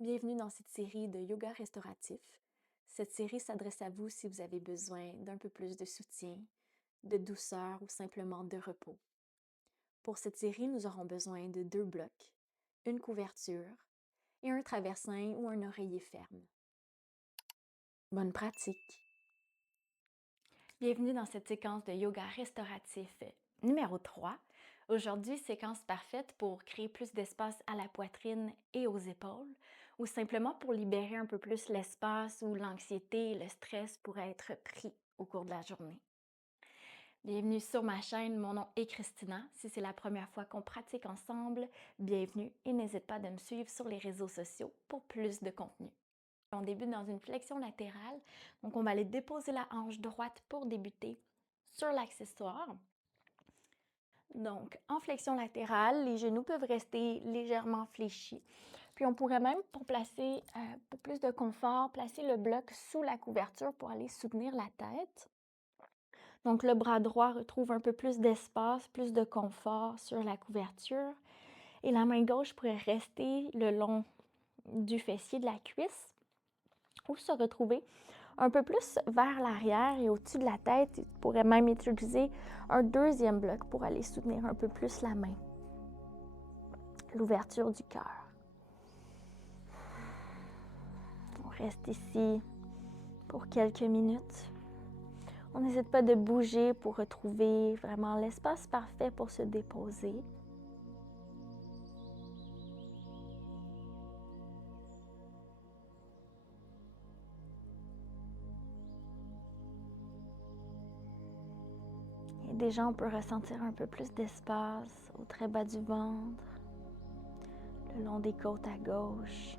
Bienvenue dans cette série de yoga restauratif. Cette série s'adresse à vous si vous avez besoin d'un peu plus de soutien, de douceur ou simplement de repos. Pour cette série, nous aurons besoin de 2 blocs, une couverture et un traversin ou un oreiller ferme. Bonne pratique! Bienvenue dans cette séquence de yoga restauratif numéro 3. Aujourd'hui, séquence parfaite pour créer plus d'espace à la poitrine et aux épaules, ou simplement pour libérer un peu plus l'espace où l'anxiété et le stress pourraient être pris au cours de la journée. Bienvenue sur ma chaîne, mon nom est Christina. Si c'est la première fois qu'on pratique ensemble, bienvenue et n'hésite pas de me suivre sur les réseaux sociaux pour plus de contenu. On débute dans une flexion latérale, donc on va aller déposer la hanche droite pour débuter sur l'accessoire. Donc, en flexion latérale, les genoux peuvent rester légèrement fléchis. Puis on pourrait même, pour plus de confort, placer le bloc sous la couverture pour aller soutenir la tête. Donc, le bras droit retrouve un peu plus d'espace, plus de confort sur la couverture. Et la main gauche pourrait rester le long du fessier de la cuisse ou se retrouver un peu plus vers l'arrière et au-dessus de la tête. Tu pourrais même utiliser un deuxième bloc pour aller soutenir un peu plus la main. L'ouverture du cœur. On reste ici pour quelques minutes. On n'hésite pas de bouger pour retrouver vraiment l'espace parfait pour se déposer. Et déjà, on peut ressentir un peu plus d'espace au très bas du ventre, le long des côtes à gauche.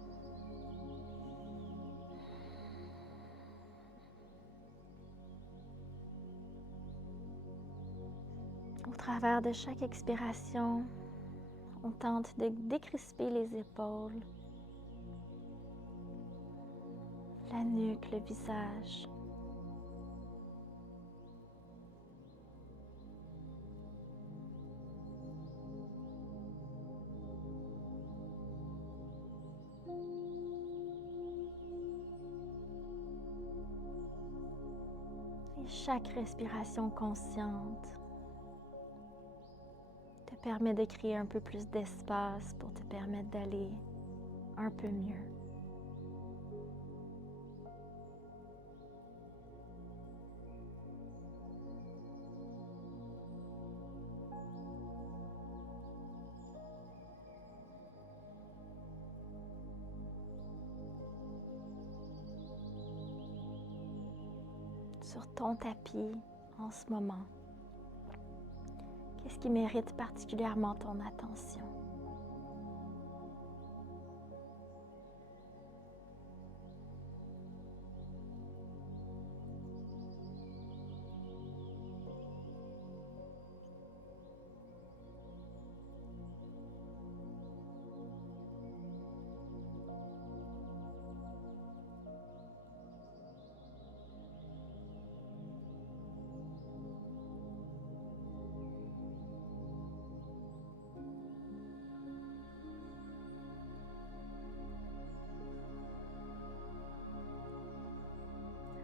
Au travers de chaque expiration, on tente de décrisper les épaules, la nuque, le visage. Et chaque respiration consciente te permet de créer un peu plus d'espace pour te permettre d'aller un peu mieux. Sur ton tapis en ce moment, qu'est-ce qui mérite particulièrement ton attention?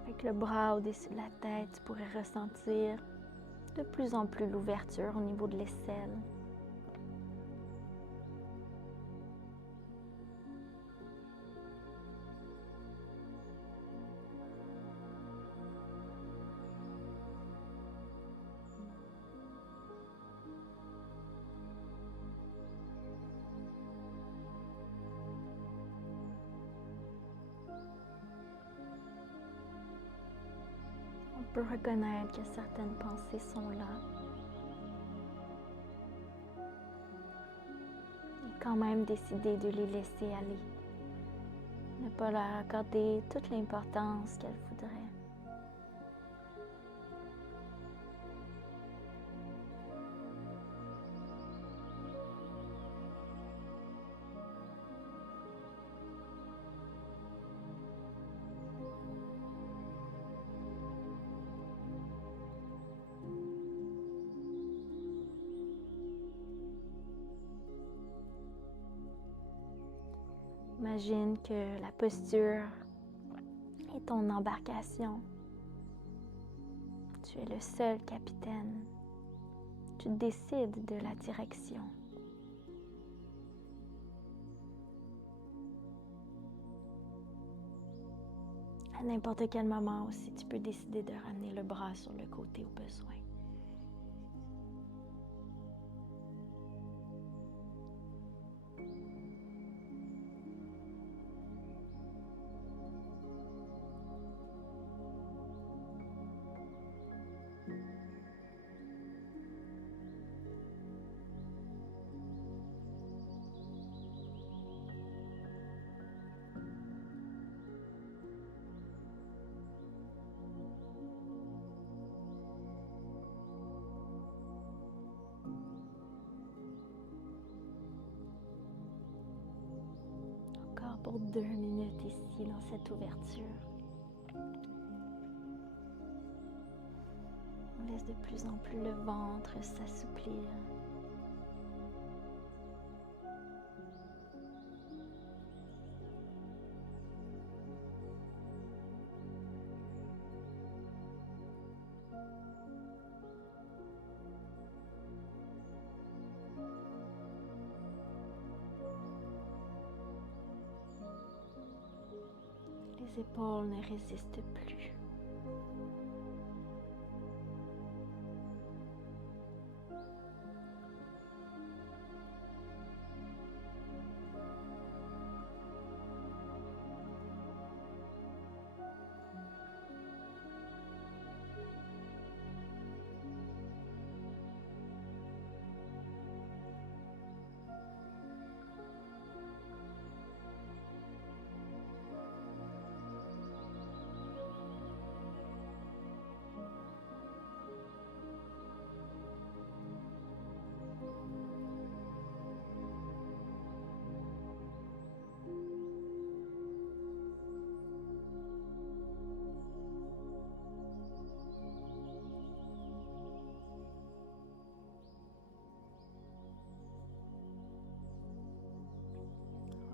Avec le bras au-dessus de la tête, tu pourrais ressentir de plus en plus l'ouverture au niveau de l'aisselle. On peut reconnaître que certaines pensées sont là. Et quand même décider de les laisser aller. Ne pas leur accorder toute l'importance qu'elles voudraient. Imagine que la posture est ton embarcation. Tu es le seul capitaine. Tu décides de la direction. À n'importe quel moment aussi, tu peux décider de ramener le bras sur le côté au besoin. Encore pour 2 minutes ici dans cette ouverture. On laisse de plus en plus le ventre s'assouplir. Les épaules ne résistent plus.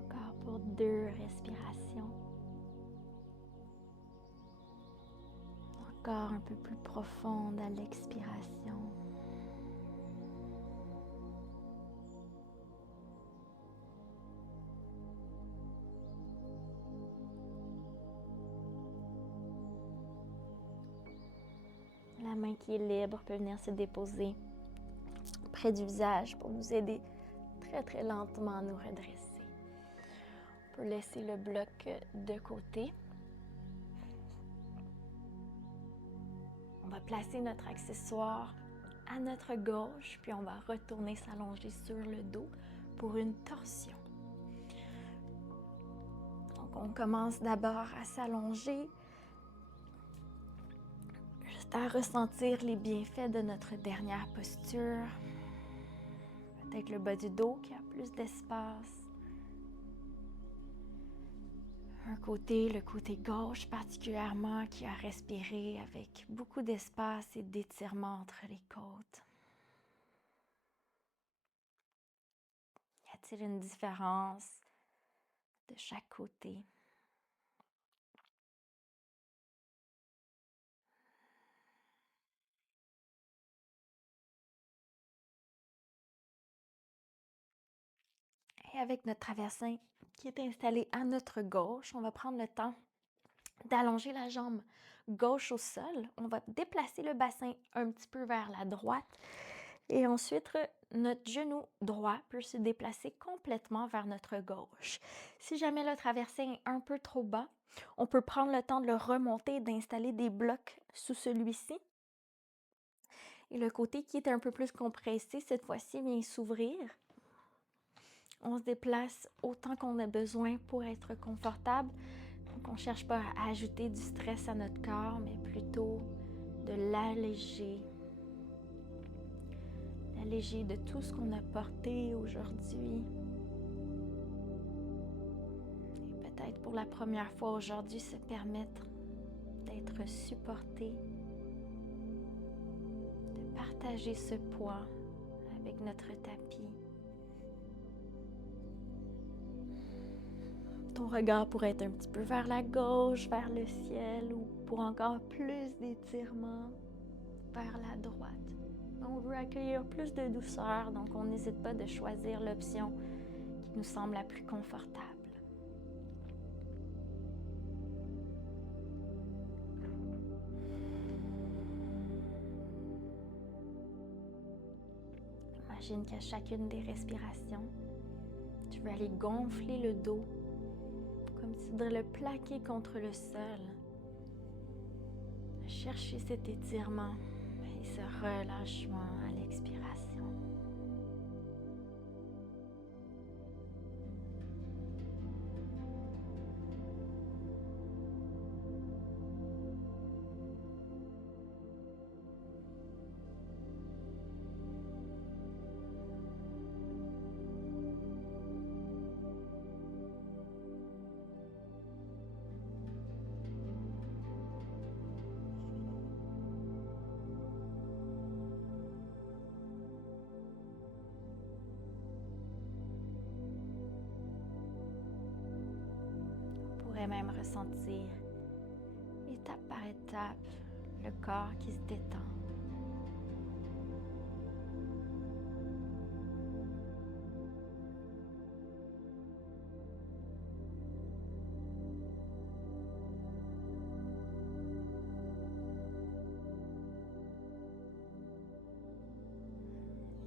Encore pour 2 respirations. Encore un peu plus profonde à l'expiration. La main qui est libre peut venir se déposer près du visage pour nous aider très très lentement à nous redresser. On peut laisser le bloc de côté. On va placer notre accessoire à notre gauche, puis on va retourner s'allonger sur le dos pour une torsion. Donc on commence d'abord à s'allonger, juste à ressentir les bienfaits de notre dernière posture. Peut-être le bas du dos qui a plus d'espace. Un côté, le côté gauche particulièrement, qui a respiré avec beaucoup d'espace et d'étirement entre les côtes. Y a-t-il une différence de chaque côté? Et avec notre traversin qui est installé à notre gauche, on va prendre le temps d'allonger la jambe gauche au sol. On va déplacer le bassin un petit peu vers la droite. Et ensuite, notre genou droit peut se déplacer complètement vers notre gauche. Si jamais le traversin est un peu trop bas, on peut prendre le temps de le remonter et d'installer des blocs sous celui-ci. Et le côté qui est un peu plus compressé, cette fois-ci, vient s'ouvrir. On se déplace autant qu'on a besoin pour être confortable. Donc, on ne cherche pas à ajouter du stress à notre corps, mais plutôt de l'alléger. L'alléger de tout ce qu'on a porté aujourd'hui. Et peut-être pour la première fois aujourd'hui, se permettre d'être supporté, de partager ce poids avec notre tapis. Ton regard pourrait être un petit peu vers la gauche, vers le ciel ou pour encore plus d'étirement vers la droite. On veut accueillir plus de douceur, donc on n'hésite pas de choisir l'option qui nous semble la plus confortable. Imagine qu'à chacune des respirations, tu veux aller gonfler le dos, comme si tu voudrais le plaquer contre le sol. Chercher cet étirement et ce relâchement à l'expiration. On pourrait même ressentir, étape par étape, le corps qui se détend.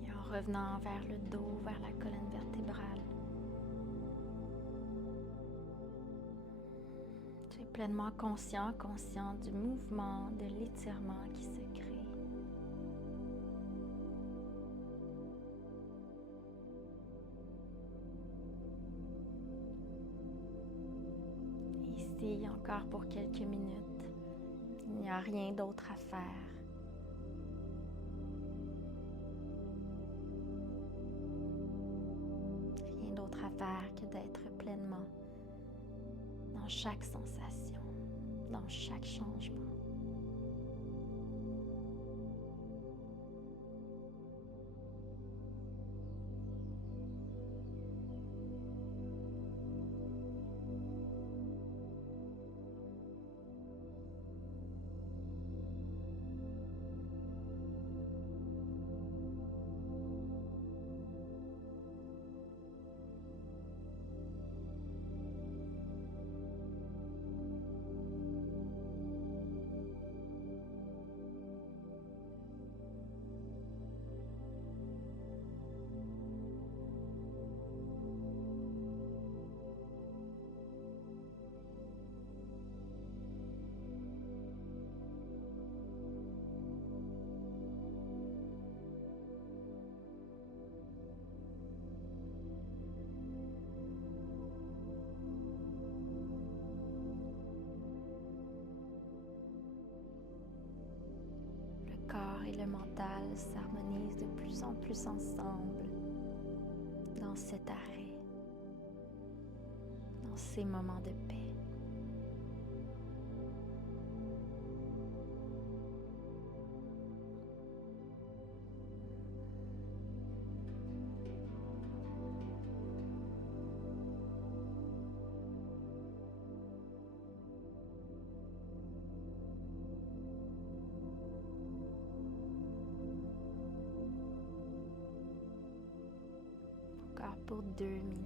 Et en revenant vers le dos, vers la colonne vertébrale, tu es pleinement conscient du mouvement, de l'étirement qui se crée. Ici, encore pour quelques minutes, il n'y a rien d'autre à faire. Rien d'autre à faire que d'être pleinement dans chaque sensation, dans chaque changement. Le corps et le mental s'harmonisent de plus en plus ensemble dans cet arrêt, dans ces moments de paix. Encore pour 2 minutes.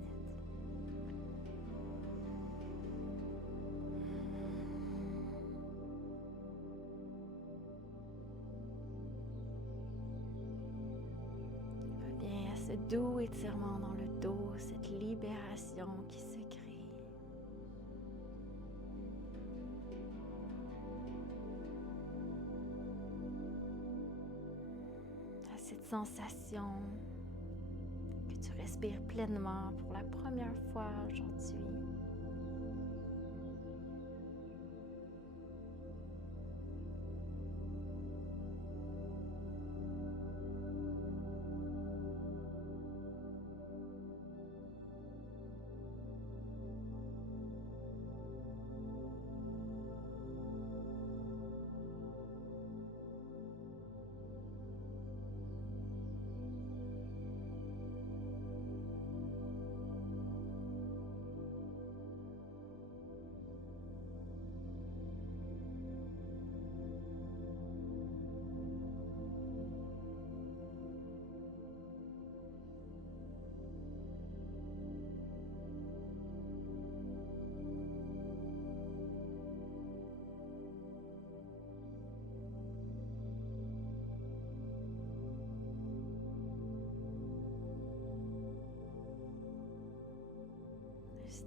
Reviens à ce doux étirement dans le dos, cette libération qui se crée. À cette sensation que tu respires pleinement pour la première fois aujourd'hui.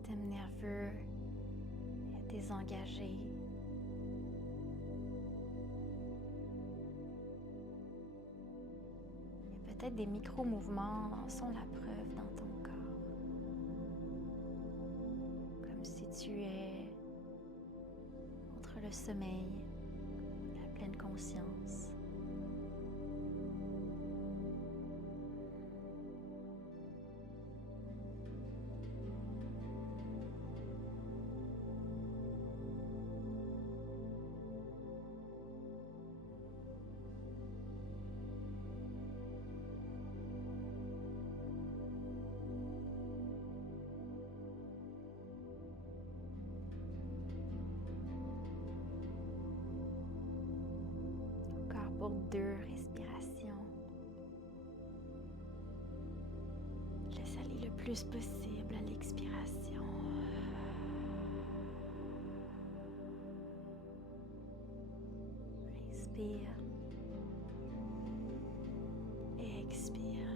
système nerveux est désengagé. Et peut-être des micro-mouvements en sont la preuve dans ton corps. Comme si tu es entre le sommeil et la pleine conscience. Encore pour 2 respirations. Laisse aller le plus possible à l'expiration. Inspire. Et expire.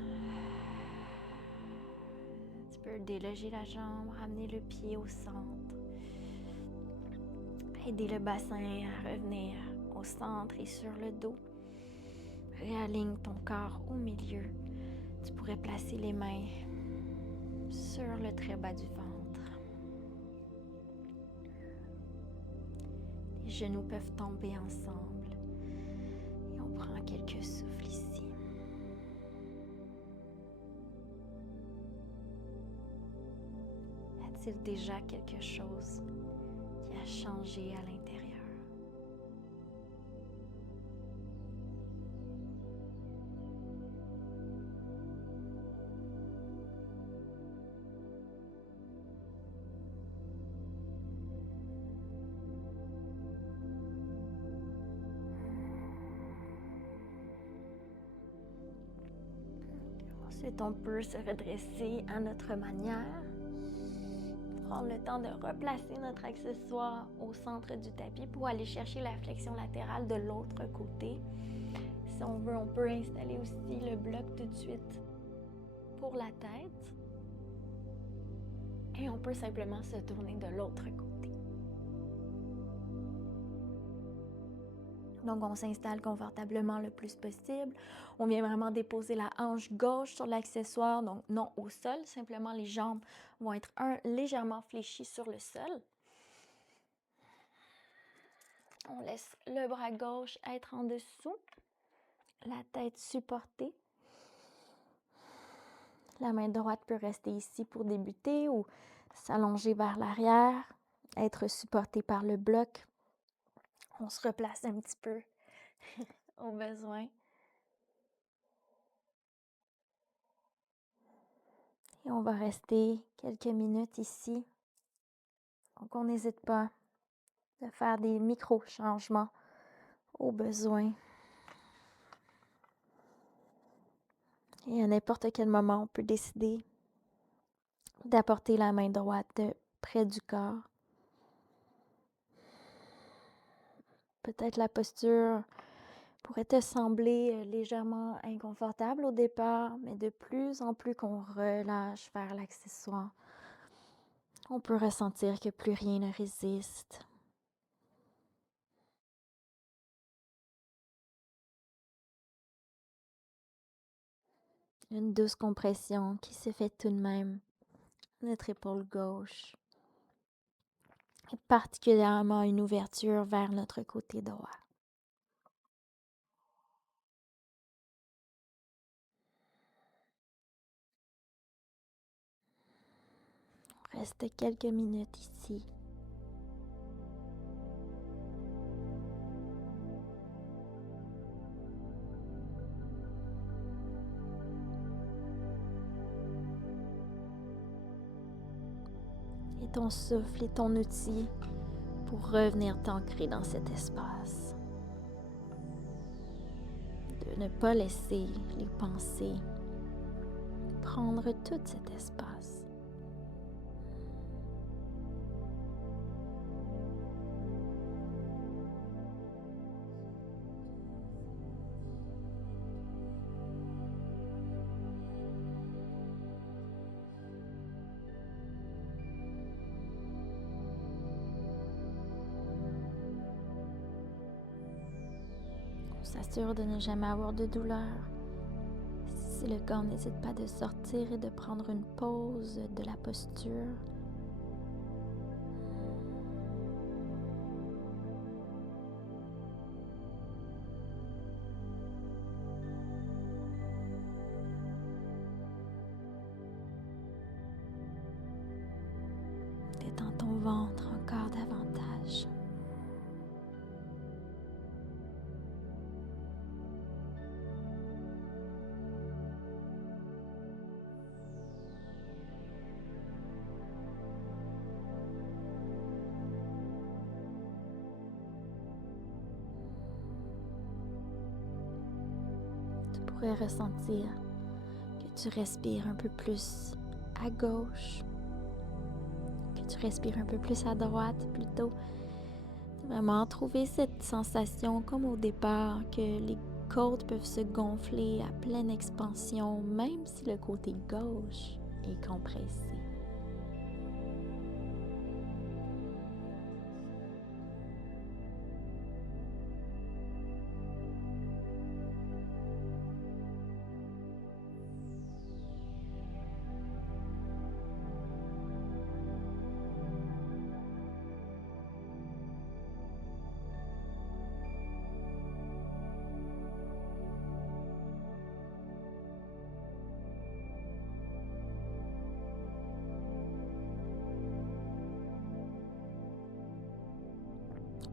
Tu peux déloger la jambe, ramener le pied au centre. Aider le bassin à revenir au centre et sur le dos. Réaligne ton corps au milieu. Tu pourrais placer les mains sur le très bas du ventre. Les genoux peuvent tomber ensemble. Et on prend quelques souffles ici. Y a-t-il déjà quelque chose qui a changé à l'intérieur? Ensuite, on peut se redresser à notre manière. Prendre le temps de replacer notre accessoire au centre du tapis pour aller chercher la flexion latérale de l'autre côté. Si on veut, on peut installer aussi le bloc tout de suite pour la tête. Et on peut simplement se tourner de l'autre côté. Donc, on s'installe confortablement le plus possible. On vient vraiment déposer la hanche gauche sur l'accessoire, donc non au sol. Simplement, les jambes vont être légèrement fléchies sur le sol. On laisse le bras gauche être en dessous, la tête supportée. La main droite peut rester ici pour débuter ou s'allonger vers l'arrière, être supportée par le bloc. On se replace un petit peu au besoin. Et on va rester quelques minutes ici. Donc, on n'hésite pas de faire des micro-changements au besoin. Et à n'importe quel moment, on peut décider d'apporter la main droite près du corps. Peut-être la posture pourrait te sembler légèrement inconfortable au départ, mais de plus en plus qu'on relâche vers l'accessoire, on peut ressentir que plus rien ne résiste. Une douce compression qui se fait tout de même notre épaule gauche, et particulièrement une ouverture vers notre côté droit. On reste quelques minutes ici. Et ton souffle est ton outil pour revenir t'ancrer dans cet espace. De ne pas laisser les pensées prendre tout cet espace. On s'assure de ne jamais avoir de douleur. Si c'est le cas, on n'hésite pas de sortir et de prendre une pause de la posture. Détends ton ventre encore davantage. Tu pourrais ressentir que tu respires un peu plus à gauche, que tu respires un peu plus à droite plutôt. Vraiment trouver cette sensation comme au départ que les côtes peuvent se gonfler à pleine expansion même si le côté gauche est compressé.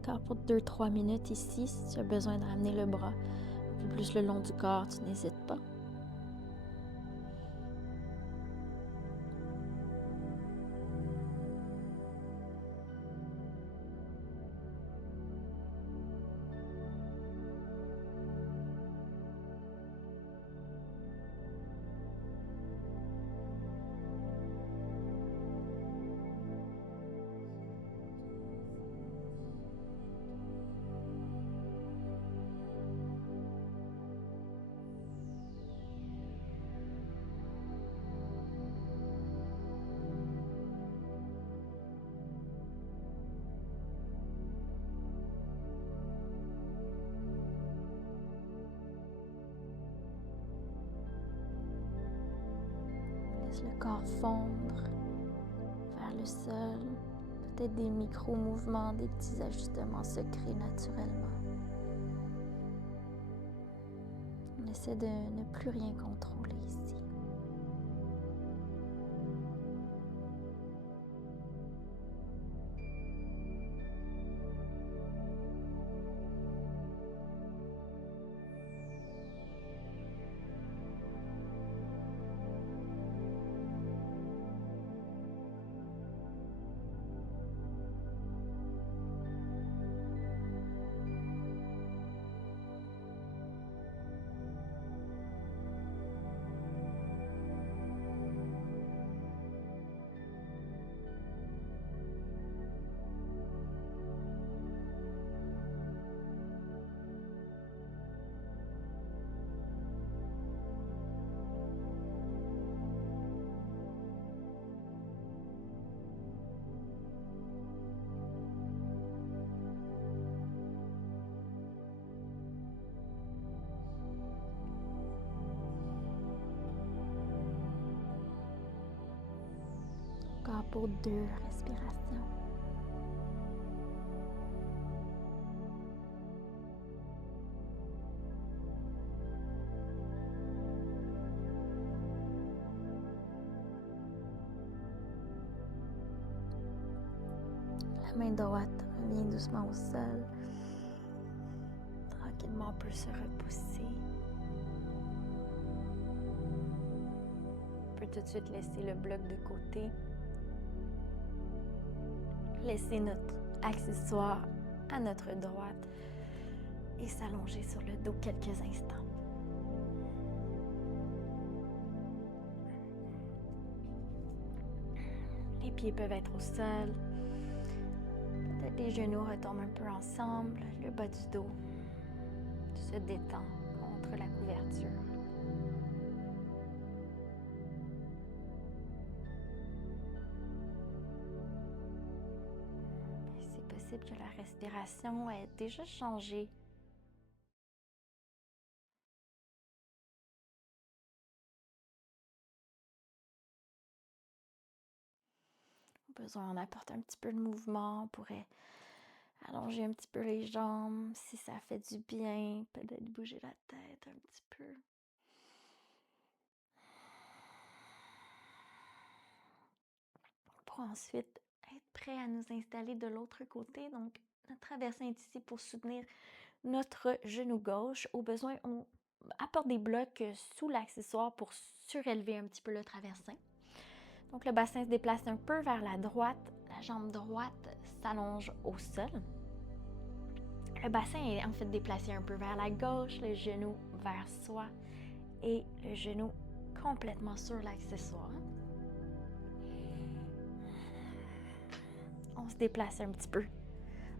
Encore pour 2-3 minutes ici, si tu as besoin de ramener le bras un peu plus le long du corps, tu n'hésites pas. Laisse le corps fondre vers le sol. Peut-être des micro-mouvements, des petits ajustements se créent naturellement. On essaie de ne plus rien contrôler ici. Encore pour 2 respirations. La main droite revient doucement au sol. Tranquillement, on peut se repousser. On peut tout de suite laisser le bloc de côté. Laisser notre accessoire à notre droite et s'allonger sur le dos quelques instants. Les pieds peuvent être au sol. Peut-être les genoux retombent un peu ensemble. Le bas du dos se détend contre la couverture. C'est possible que la respiration ait déjà changé besoin, on apporte un petit peu de mouvement. On pourrait allonger un petit peu les jambes si ça fait du bien. Peut-être bouger la tête un petit peu. Pour ensuite être prêt à nous installer de l'autre côté. Donc, notre traversin est ici pour soutenir notre genou gauche. Au besoin, on apporte des blocs sous l'accessoire pour surélever un petit peu le traversin. Donc, le bassin se déplace un peu vers la droite. La jambe droite s'allonge au sol. Le bassin est en fait déplacé un peu vers la gauche, le genou vers soi et le genou complètement sur l'accessoire. On se déplace un petit peu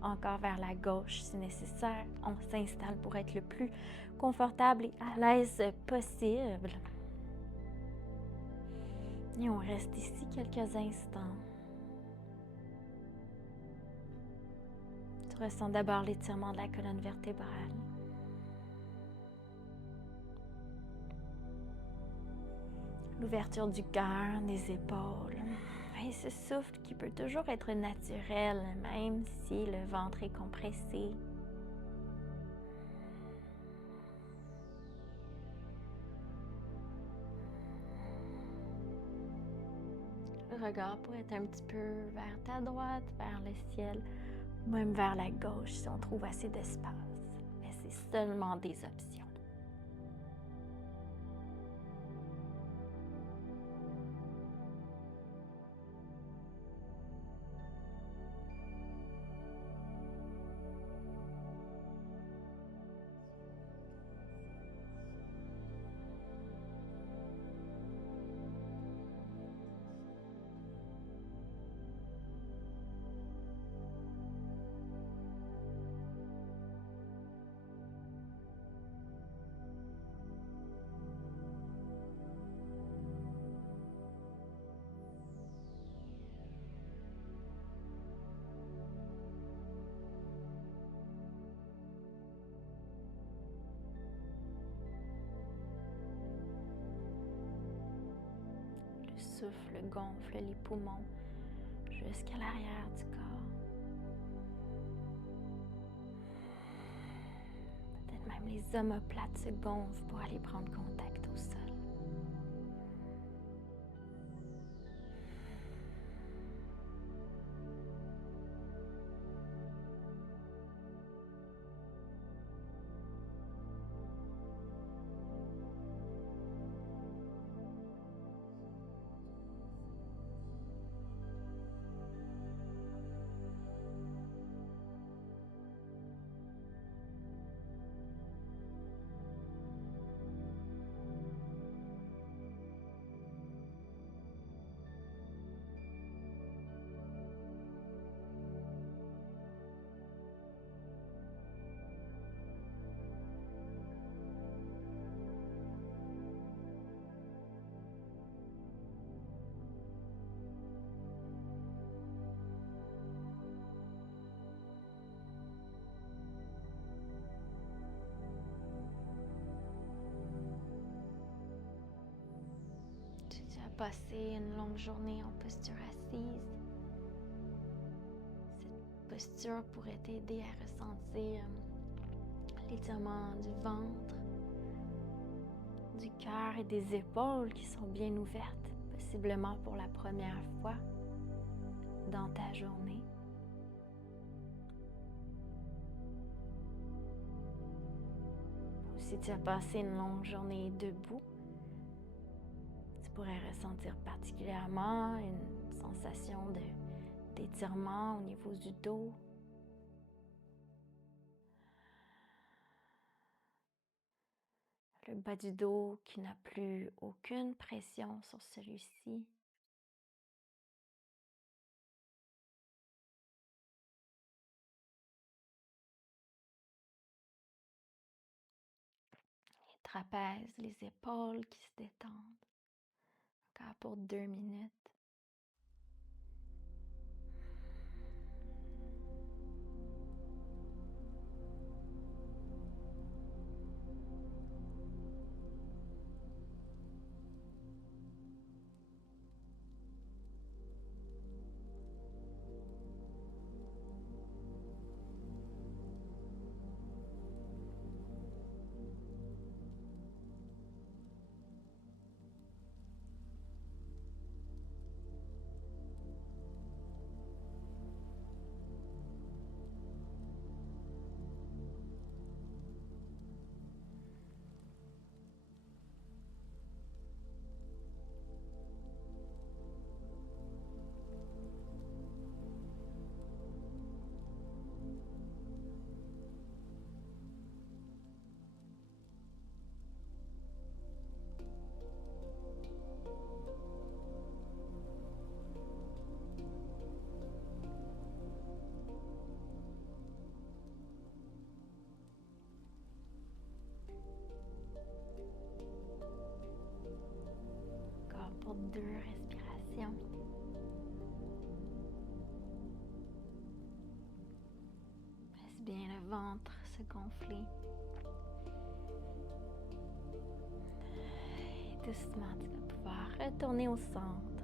encore vers la gauche si nécessaire. On s'installe pour être le plus confortable et à l'aise possible. Et on reste ici quelques instants. Tu ressens d'abord l'étirement de la colonne vertébrale. L'ouverture du cœur, des épaules. Et ce souffle qui peut toujours être naturel, même si le ventre est compressé. Le regard pourrait être un petit peu vers ta droite, vers le ciel, ou même vers la gauche si on trouve assez d'espace. Mais c'est seulement des options. Le souffle gonfle les poumons jusqu'à l'arrière du corps. Peut-être même les omoplates se gonflent pour aller prendre contact au sol. Tu as passé une longue journée en posture assise. Cette posture pourrait t'aider à ressentir l'étirement du ventre, du cœur et des épaules qui sont bien ouvertes, possiblement pour la première fois dans ta journée. Ou si tu as passé une longue journée debout, tu pourrais ressentir particulièrement une sensation d'étirement au niveau du dos. Le bas du dos qui n'a plus aucune pression sur celui-ci. Les trapèzes, les épaules qui se détendent. Encore pour 2 minutes. ventre se gonfler. Et doucement, tu vas pouvoir retourner au centre.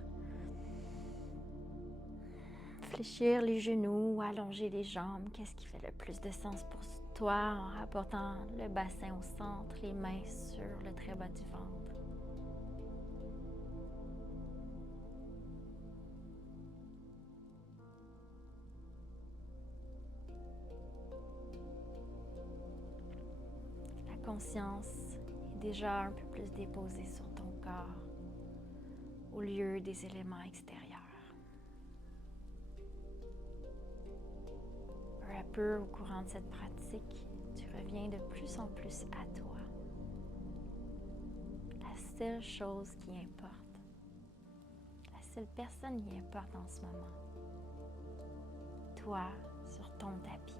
Fléchir les genoux, allonger les jambes. Qu'est-ce qui fait le plus de sens pour toi en rapportant le bassin au centre, les mains sur le très bas du ventre. La conscience est déjà un peu plus déposée sur ton corps au lieu des éléments extérieurs. Peu à peu, au courant de cette pratique, tu reviens de plus en plus à toi. La seule chose qui importe, la seule personne qui importe en ce moment, toi sur ton tapis.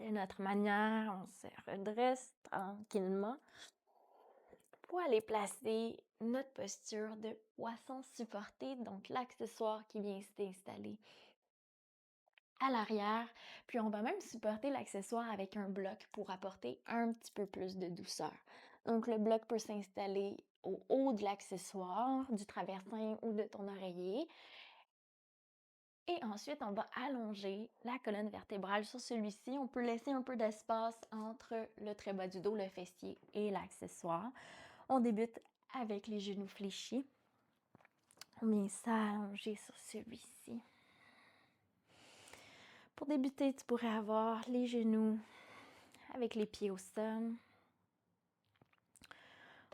De notre manière, on se redresse tranquillement pour aller placer notre posture de poisson supporté, donc l'accessoire qui vient s'installer à l'arrière. Puis on va même supporter l'accessoire avec un bloc pour apporter un petit peu plus de douceur. Donc le bloc peut s'installer au haut de l'accessoire, du traversin ou de ton oreiller. Et ensuite, on va allonger la colonne vertébrale sur celui-ci. On peut laisser un peu d'espace entre le très bas du dos, le fessier et l'accessoire. On débute avec les genoux fléchis. On vient s'allonger sur celui-ci. Pour débuter, tu pourrais avoir les genoux avec les pieds au sol.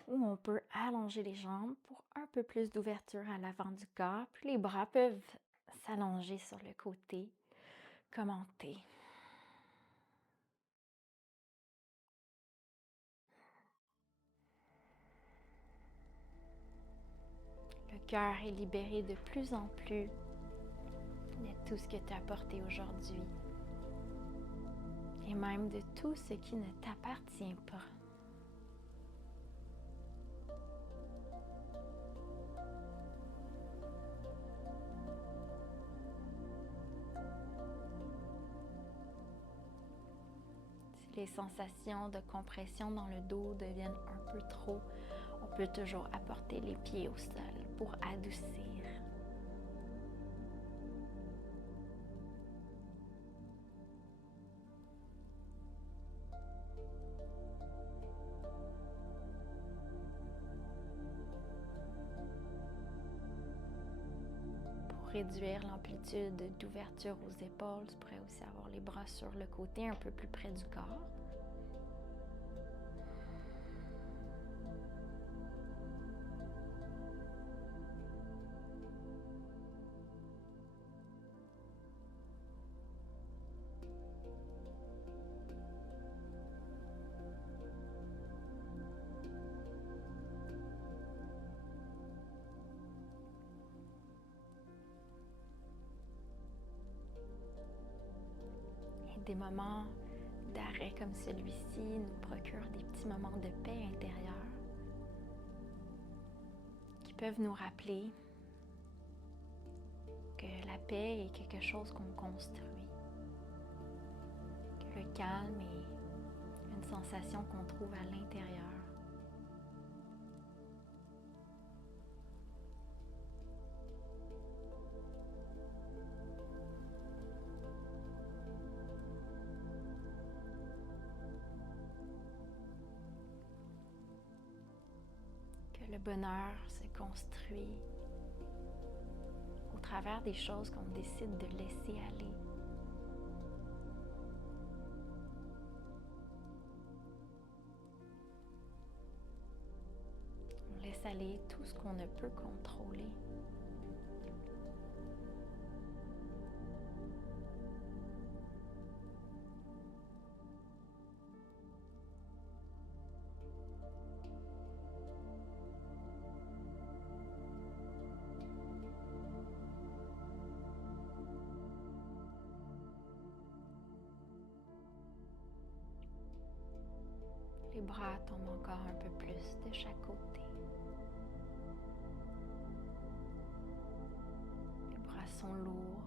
Ou on peut allonger les jambes pour un peu plus d'ouverture à l'avant du corps. Puis les bras peuvent s'allonger sur le côté, comme en T. Le cœur est libéré de plus en plus de tout ce que tu as apporté aujourd'hui et même de tout ce qui ne t'appartient pas. Si les sensations de compression dans le dos deviennent un peu trop, on peut toujours apporter les pieds au sol pour adoucir. Pour réduire l'amplitude d'ouverture aux épaules, tu pourrais aussi avoir les bras sur le côté, un peu plus près du corps. Des moments d'arrêt comme celui-ci nous procurent des petits moments de paix intérieure qui peuvent nous rappeler que la paix est quelque chose qu'on construit, que le calme est une sensation qu'on trouve à l'intérieur. Le bonheur se construit au travers des choses qu'on décide de laisser aller. On laisse aller tout ce qu'on ne peut contrôler. Les bras tombent encore un peu plus de chaque côté. sont lourds.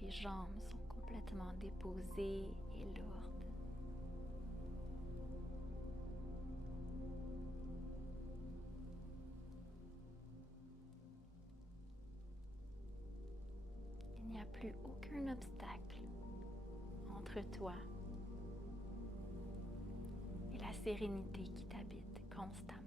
Les jambes sont complètement déposées et lourdes. Il n'y a plus aucun obstacle entre toi et la sérénité qui t'habite constamment.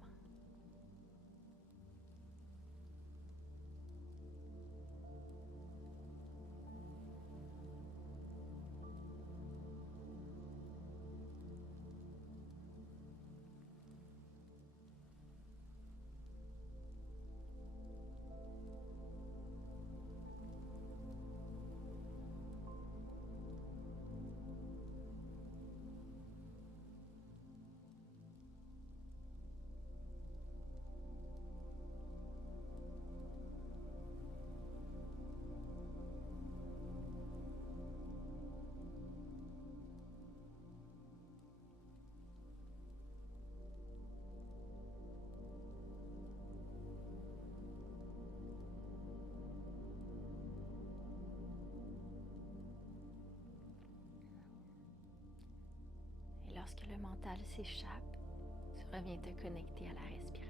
Et lorsque le mental s'échappe, tu reviens te connecter à la respiration.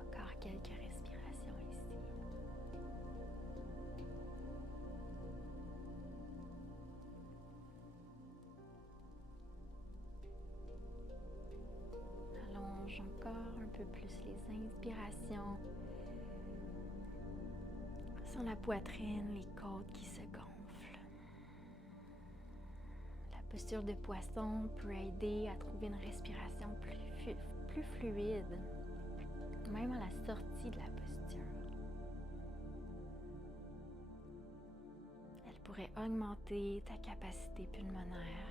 Encore quelques respirations ici. Allonge encore un peu plus les inspirations. Sur la poitrine, les côtes qui se gonflent. La posture de poisson peut aider à trouver une respiration plus fluide, même à la sortie de la posture. Elle pourrait augmenter ta capacité pulmonaire.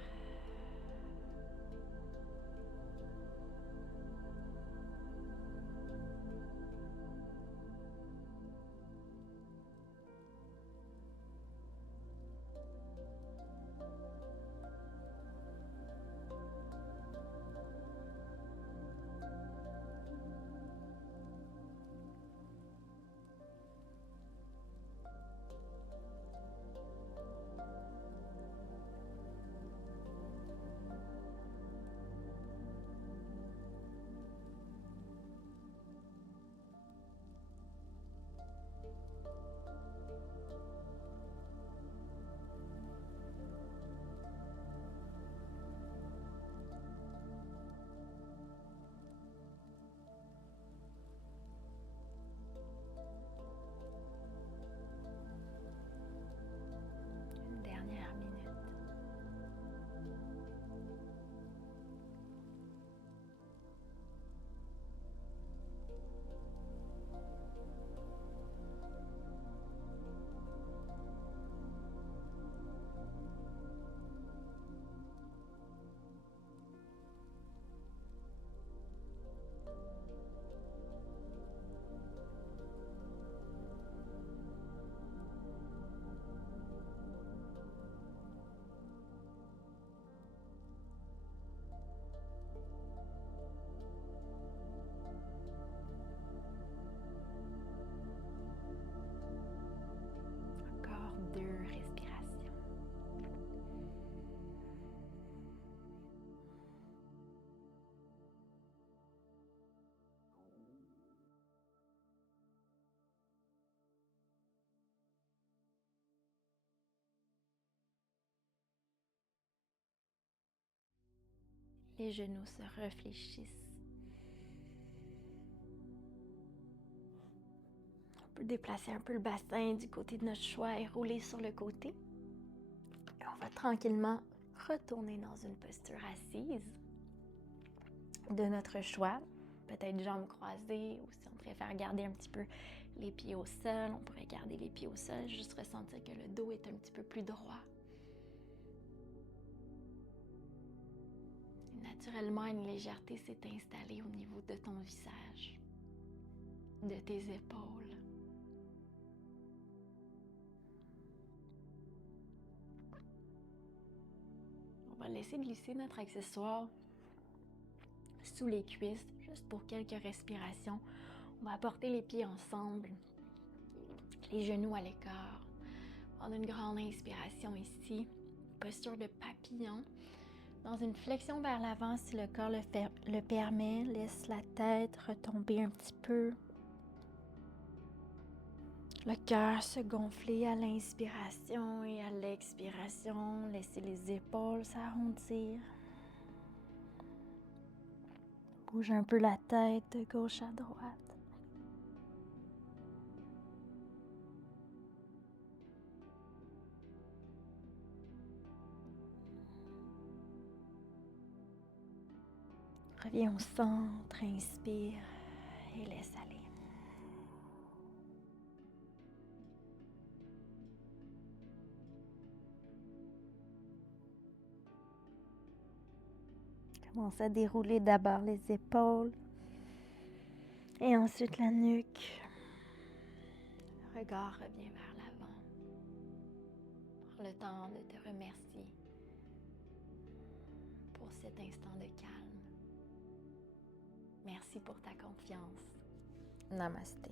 Les genoux se réfléchissent. On peut déplacer un peu le bassin du côté de notre choix et rouler sur le côté. Et on va tranquillement retourner dans une posture assise de notre choix. Peut-être jambes croisées, ou si on préfère garder un petit peu les pieds au sol, on pourrait garder les pieds au sol, juste ressentir que le dos est un petit peu plus droit. Et naturellement, une légèreté s'est installée au niveau de ton visage, de tes épaules. On va laisser glisser notre accessoire sous les cuisses, juste pour quelques respirations. On va porter les pieds ensemble, les genoux à l'écart. Prendre une grande inspiration ici, posture de papillon. Dans une flexion vers l'avant, si le corps le permet, laisse la tête retomber un petit peu. Le cœur se gonfler à l'inspiration et à l'expiration. Laissez les épaules s'arrondir. Bouge un peu la tête de gauche à droite. Reviens au centre, inspire et laisse aller. Commence à dérouler d'abord les épaules et ensuite la nuque. Le regard revient vers l'avant. Prends le temps de te remercier pour cet instant de calme. Merci pour ta confiance. Namasté.